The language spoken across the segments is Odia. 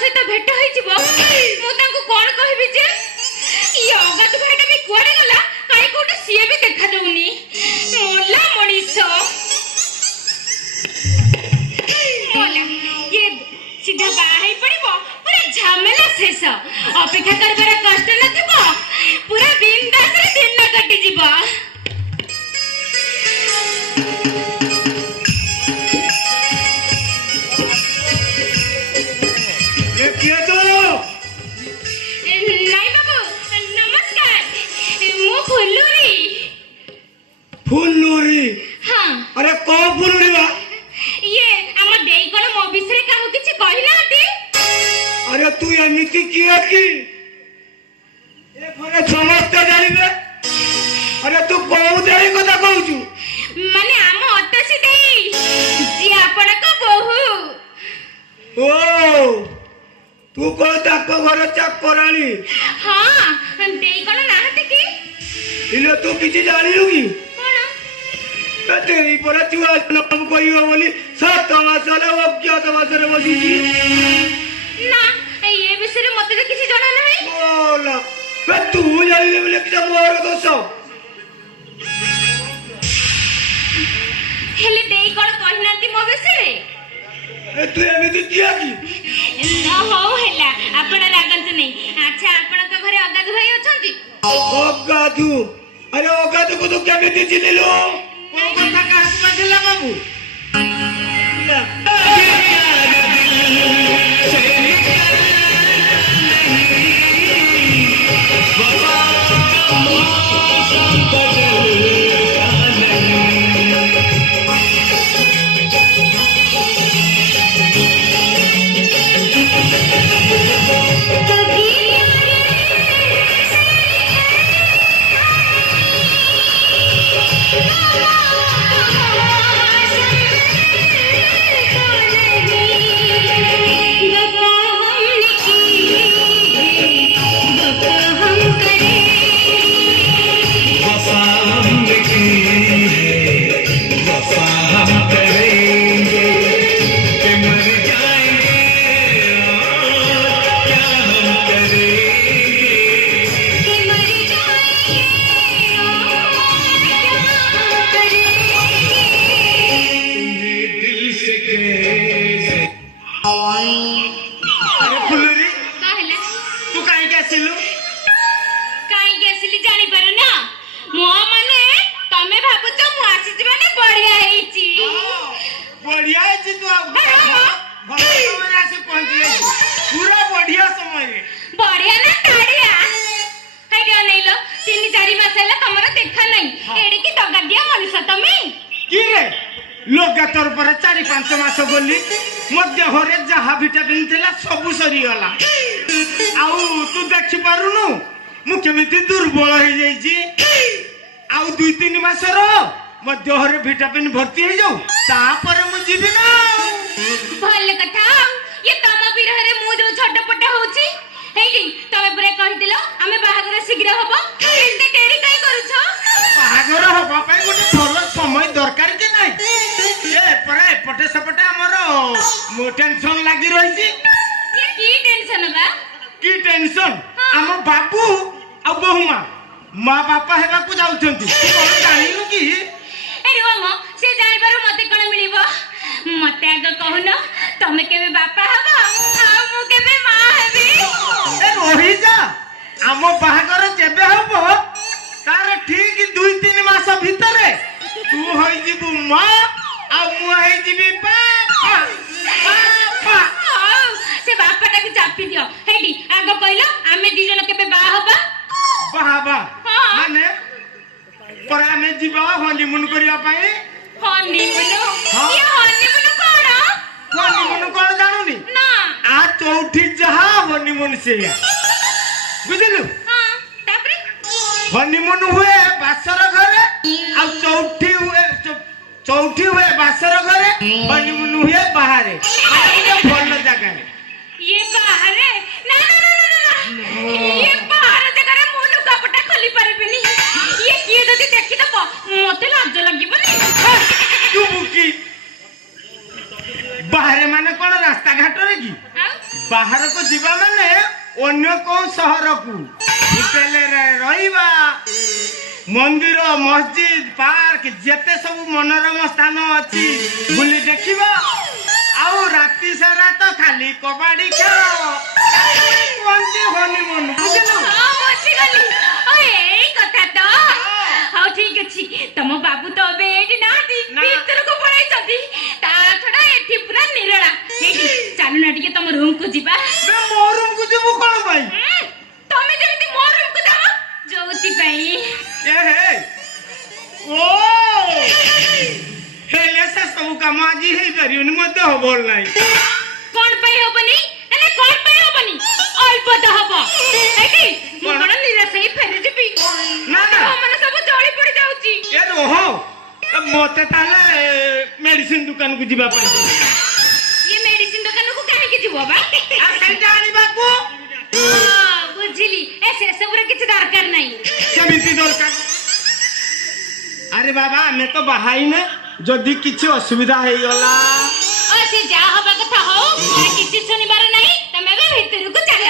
सहित भेट होइजिबो मु तांको कोन कहबी जे ये अगात भाईटा भी कुआडे गला काई कोटे सिए भी देखा दउनी मोला मणिसो मोला ये सीधा बाहर पड़िबो पूरा झमेला शेष अपेक्षा करबार कष्ट नथिबो पूरा बिंदास रे दिन कटि जिवो फुलुरी हाँ अरे कौन फुलुरी बा ये हम देई कोन मो बिसरे काहू किछि कहिलाती अरे तू एमिति किया की ए घरे समस्त जानिबे अरे तू कोउ देई कथा कहूछु माने हम अतसी देई जी आपण को बहु ओ तू को ताको घरे चाकरानी हां देई कोन नाहते की इले तू किछि जानिलु की कोन तेरी पर तू आज नाम कहियो बोली 7 मास ले अज्ञात मासरे बसीची ना ये बिसरे मते तो किछि जाना नहीं बोला बे तू जानिले बोले कि मोर दोष हेले देई कोन कहिनांती मो बिसरे ए तू एमिति किया की न हो हेला आपण रागंत नहीं अच्छा आपण का घरे अगाध भाई अछंती अगाधु अरे अगाधु को तू केमिति चिनिलो कौन कथा कास मजला बाबू लगातार पर 4-5 मास गली मध्य हरे जहा विटामिन थिला सब सरी गला आउ तू देखि पारुनु मु केमिति दुर्बल हे जाई छी आउ 2-3 मास रो मध्य हरे विटामिन भर्ती हे जाऊ तापर मु जीबी ना भल कथा ये तम बिरहरे मु जो छटपट होची हेगी तमे पुरे कहि दिलो हमें बाहागर शीघ्र होबो एते देरी काई करू छ बाहागर होबा पई गोटे थोर समय दरकार के नै ए परे पटे सपटे हमरो मो टेंशन लागी रही छी ये की टेंशन बा की टेंशन हम बाबू आ बहुमा मां बापा हेबा को जाउछंती तू कोन जानिलु की ए रोमो से जानिबार मते कोन मिलिबो मते आग कहनो तमे केबे बापा हबो आ मु केबे मां हेबी ए रोही जा हम बाहागर जेबे हबो तार ठीक 2-3 मास भीतरे तू होई जीबू मां आ मु होई जीबी बापा बापा से बापाटा के चापी दियो हेडी आग कहलो आमे दी जन केबे बा हबा बाबा माने पर आमे जीबा हनीमून करिया पाए हनीमून ये हनीमून कोन हनीमून कोन जानुनी ना आ चौठी जहा हनीमून सेया बुझलु हां तापरे हनीमून हुए बासर घरे आ चौठी हुए बासर घरे हनीमून हुए बाहरे आ भल जगह ये बाहरे ना ना ना ना ये बाहर जगह मु लुगापटा खोली परबिनी ये किए जदी देखि दबो मते लाज लागिबनी तू बुकी बाहरे माने कोन रास्ता घाट रे की ବାହାରକୁ ଯିବା ମାନେ ଅନ୍ୟ କୋଉ ସହରକୁ ହୋଟେଲରେ ରହିବା, ମନ୍ଦିର, ମସଜିଦ, ପାର୍କ ଯେତେ ସବୁ ମନୋରମ ସ୍ଥାନ ଅଛି ବୁଲି ଦେଖିବ। ଆଉ ରାତି ସାରା ତ ଖାଲି କବାଡି ଖେଳ, କୁହନ୍ତି ହନିମୁନ, ବୁଝିଲୁ? ବୁଝିଗଲି। ଏଇ କଥା ତ। ହଉ ଠିକ ଅଛି, ତମ ବାବୁ ତ ଏବେ ଏଇଠି ନାହାନ୍ତି, ନା। ଭିତରକୁ ପଳେଇଛନ୍ତି। ତା ଛଡା ଏଠି ପୁରା ନିରଳା। ଏଇଠି ଚାଲୁନା ଟିକେ ତମ ରୁମକୁ ଯିବା। ବେ, ମୋ ରୁମକୁ ଯିବୁ କଣ ପାଇଁ? ତମେ ଯେମିତି ମୋ ରୁମକୁ ଯାଅ, ଯୋଉଥିପାଇଁ। ଏ ହେ, ଓ ହେଲେ ସେ ସବୁ କାମ ଆଜି ହେଇପାରିବନି, ମୋ ଦେହ ଭଲ ନାହିଁ। କଣ ପାଇଁ ହବନି? ହେଲେ କଣ ପାଇଁ ହବନି? ଅଳ୍ପ ତ ହବ। ଏଠି ମୁଁ କଣ ନିରାଶ ହେଇ ଫେରିଯିବି? ନା ନା, ମାନେ ସବୁ ଜଳି ପଡି ଯାଉଛି। ଏ ରୋହ, ମତେ ତାହେଲେ ମେଡିସିନ ଦୋକାନକୁ ଯିବା ପାଇଁ ପଡିବ। ଇଏ ମେଡିସିନ ଦୋକାନକୁ କାହିଁକି ଯିବ ବା? ଆଉ ସେଇଟା ଆଣିବାକୁ ବୁଝିଲି। ସେସବୁର କିଛି ଦରକାର ନାହିଁ। କେମିତି ଦରକାର? ଆରେ ବାବା, ଆମେ ତ ବାହା ହେଇନେ, ଯଦି କିଛି ଅସୁବିଧା ହେଇଗଲା। ସେ ଯାହା ହବା କଥା ହଉ, କିଛି ଶୁଣିବାର ନାହିଁ। ତମେ ଏବେ ଭିତରକୁ ଚାଲ।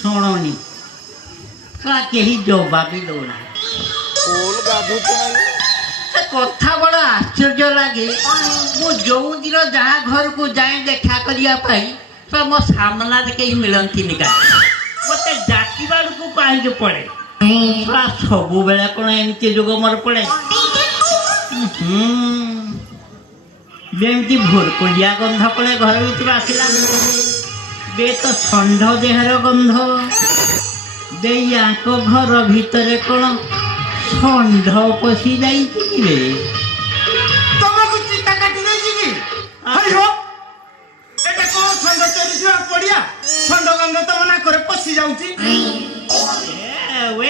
ଶୁଣୁନି କେହି ଜବାବି ଦଉନା। କଥା ବଡ଼ ଆଶ୍ଚର୍ଯ୍ୟ ଲାଗେ। ମୁଁ ଯୋଉଦିନ ଯାହା ଘରକୁ ଯାଏ ଦେଖା କରିବା ପାଇଁ ମୋ ସାମ୍ନାରେ କେହି ମିଳନ୍ତିନି। ମତେ ଡାକିବା ବେଳକୁ କାହିଁକି ପଡ଼େ? ସବୁବେଳେ କଣ ଏମିତି ଯୋଗ ମୋର ପଡ଼େ? ଯେମିତି ଭୋରକୁଣ୍ଡିଆ ଗନ୍ଧ ପଳେ ଘର ଭିତରୁ ଆସିଲା। ବେ ତ ଷଣ୍ଢ ଦେହର ଗନ୍ଧ। ୟାଙ୍କ ଘର ଭିତରେ କଣ ଷଣ୍ଢ ପଶି ଯାଇଛି ରେ? ତମକୁ ଚିତା କାଟି ଦେଇଛି କି? ଏଟା କଣ ଷଣ୍ଢ ଚରିଥିବା ପଡିଆ? ଷଣ୍ଢ ଗନ୍ଧ ତମ ନାକରେ ପଶି ଯାଉଛି।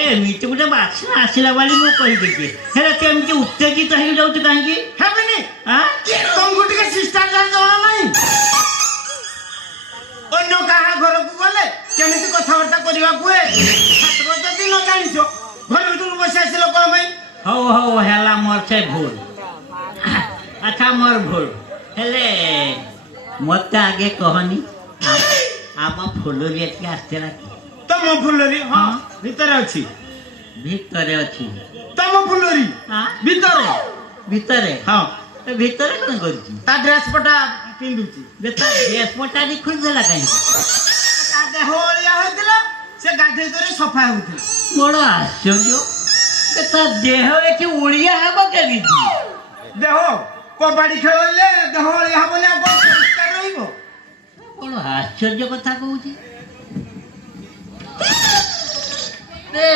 ଏମିତି ଗୋଟେ ବାସ୍ନା ଆସିଲା ବୋଲି ମୁଁ କହିଦେବି। ହେଲେ କେମିତି ଉତ୍ତେଜିତ ହେଇଯାଉଛି କାହିଁକି? ହେବନି ତମକୁ ଟିକେ ଶିଷ୍ଟାଚାର ଜଣା ନାହିଁ? ଅନ୍ୟ କାହା ଘରକୁ ଗଲେ କେମିତି କଥାବାର୍ତ୍ତା କରିବାକୁ ହୁଏ ଯଦି ନ ଜାଣିଛ ଘର ଭିତରକୁ ବସି ଆସିଲ କଣ ପାଇଁ? ହଉ ହଉ ହେଲା ମୋର ସେ ଭୁଲ। ଆଚ୍ଛା ମୋର ଭୁଲ ହେଲେ ମତେ ଆଗେ କହନି, ଆମ ଫୁଲୁରି ଏଠିକି ଆସିଥିଲା କି? ତମ ଫୁଲୁରି? ହଁ ଭିତରେ ଅଛି। ଭିତରେ ଅଛି? ତମ ଫୁଲୁରି ଭିତରେ? ଭିତରେ? ହଁ। ଭିତରେ କଣ କରୁଛି? ତା ଡ୍ରେସ୍ ପଟା ପିନ୍ଧୁଛି। ଡ୍ରେସ୍ ପଟା ଖୋଲିଦେଲା କାହିଁକି? ତା ଦେହ ଅଳିଆ ହୋଇଥିଲା, ସେ ଗାଧେଇ କରି ସଫା ହଉଥିଲା। ବଡ଼ ଆଶ୍ଚର୍ଯ୍ୟ, ତା ଦେହ ଏଠି ଓଳିଆ ହବ କେମିତି? ଦେହ କବାଡି ଖେଳିଲେ ଦେହ ଅଳିଆ ହବନି ଆଉ କଣ ପରିଷ୍କାର ରହିବ? କଣ ଆଶ୍ଚର୍ଯ୍ୟ କଥା କହୁଛି। ଏ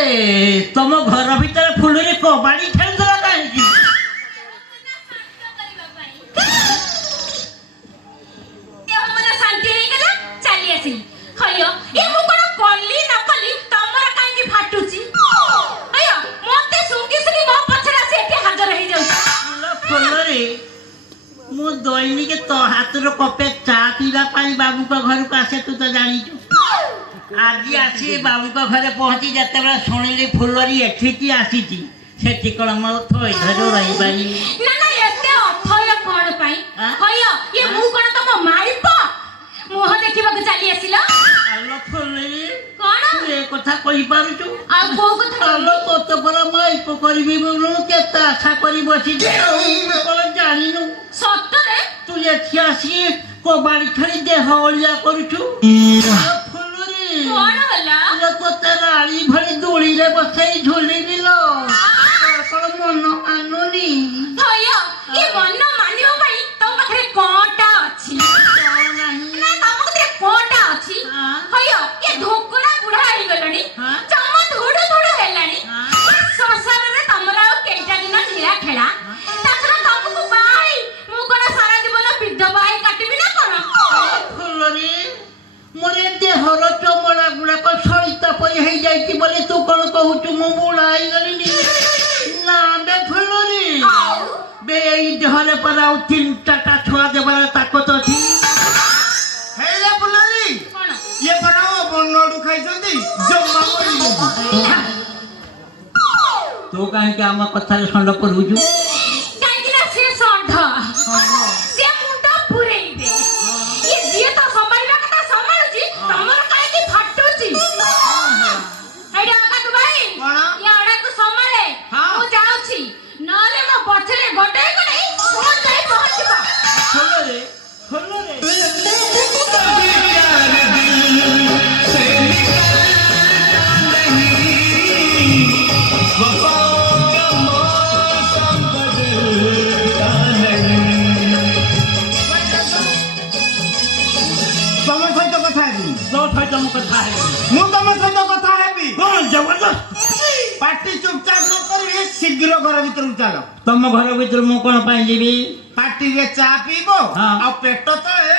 ତମ ଘର ଭିତରେ ଫୁଲରେ କବାଡି ଖେଳୁଥିଲା କାହିଁକି? ଦେହ ମନ ଶାନ୍ତି ହେଇଗଲା ଚାଲି ଆସିଲି। ହଇଓ ଏ ମୁଁ କଣ କଲି ନ କଲି ତମର କାହିଁକି ଫାଟୁଛି? ହଇଓ ମତେ ସୁଙ୍ଗି ସୁଙ୍ଗି ମୋ ପଛରେ ଆସି ଏଠି ହାଜର ହେଇଯାଉଛି। ଫୁଲରେ ମୁଁ ଦୈନିକ ତୋ ହାତରୁ କପେ ଚା ପିଇବା ପାଇଁ ବାବୁଙ୍କ ଘରକୁ ଆସେ, ତୁ ତ ଜାଣିଛୁ। ଆଜି ଆସି ବାବୁଙ୍କ ଘରେ ପହଞ୍ଚି ଯେତେବେଳେ ଶୁଣିଲି ଫୁଲରି ଏଠିକି ଆସିଛି, ସେଠି କଣ ମୋର ଥଇ ଧରି ରହିପାରିବି? ନା ନା ଏତେ ଅଥୟ କଣ ପାଇଁ? ଆଁ? ହଇଓ ଏ ମୁଁ କଣ ତମ ମାଇପ ମୁହଁ ଦେଖିବାକୁ ଚାଲି ଆସିଲ? ଆଲୋ ଫୁଲରି, କଣ ତୁ ଏ କଥା କହିପାରୁଛୁ? ଆଉ କୋଉ କଥା ଆଲୋ ତୋତେ ପରା ମାଇପ କରିବି ବୋଲି କେତେ ଆଶା କରି ବସିଛି, କଣ ଜାଣିନୁ? ସତରେ? ତୁ ଏଠି ଆସି କବାଡି ଖେଳି ଦେହ ଅଳିଆ କରୁଛୁ। ଫୁଲରି କଣ ହେଲା? ତୋତେ ରାଣୀ ଭଳି ଦୋଳିରେ ବସେଇ ଝୁଲିବିଲ, କଣ ମନ ମାନୁନି? ହଇଓ ଏ ମନ ମାନିବା ପାଇଁ ତମ ପାଖରେ କଣଟା ଅଛି? ନାହିଁ। ନା ତମ ପାଖରେ କଣଟା ଅଛି? ହଁ। ହଇଓ ଏ ଧୋକଡ଼ା ବୁଢା ହେଇଗଲଣି, ହଁ। ଚମ ଧୁଡୁ ଧୁଡୁ ହେଲାଣି। ହଁ। ଏ ସଂସାରରେ ତମର ଆଉ କେଇଟା ଦିନ ଢିଲା ଖେଳା। ତାଛଡା ତମକୁ ବାହାଇ ମୁଁ କଣ ସାରା ଜୀବନ ବିଧବା ହେଇ କାଟିବି ନା କଣ? ଫୁଲରି, ମୋର ଏ ଦେହର ଚମଡ଼ା ଗୁଡାକ ସଳିତା ପରି ହେଇଯାଇଛି ବୋଲି ତୁ କଣ କହୁଛୁ ମୁଁ ବୁଢା ହେଇଗଲିଣି? ନା ବେ ଫୁଲରି, ଆଉ ବେ ଏଇ ଦେହରେ ପରା ଆଉ 3-4ଟା ଛୁଆ ଦେବାର ତାକତ ଅଛି। ହେଇଲେ ବୁଲାଲି କଣ? ଇଏ ପରା ବନଡୁ ଖାଇଛନ୍ତି ଜମା କରିବେନି। ତୁ କାହିଁକି ଆମ କଥାରେ ଷଣ୍ଢ କରୁଛୁ? କାହିଁକି ନା ସେ ଷଣ୍ଢ, ସେ ମୁଣ୍ଡ ପୁରେଇବେ। ଇଏ ଯିଏ ତ ସମ୍ଭାଳିବା କଥା ସମ୍ଭାଳୁଛି, ତମର କାହିଁକି ଫାଟୁଛି? ହେଇଟା ଅକାତୁ ଭାଇ, କଣ? ଇଏ ଅଡାକୁ ସମ୍ଭାଳେ। ହଁ। ମୁଁ ଯାଉଛି, ନହେଲେ ମୋ ପଛରେ ଗୋଟାଏ ଗୋଟାଏ କଣ ଯାଇ ପହଞ୍ଚିବ। ଫୁଲରେ, ଫୁଲରେ। ତମ ସହିତ କଥା ହେବି, ତୋ ସହିତ ମୁଁ କଥା ହେବି। ମୁଁ ତମ ସହିତ କଥା ହେବି। କଣ ଜବରଦସ୍ତ? ପାଟି ଚୁପଚାପ ନ କରିବି, ଶୀଘ୍ର ଘର ଭିତରକୁ ଚାଲ। ତମ ଘର ଭିତରେ ମୁଁ କଣ ପାଇଁ ଯିବି? ପାଟିରେ ଚା ପିଇବ ହଁ। ଆଉ ପେଟ ତଳେ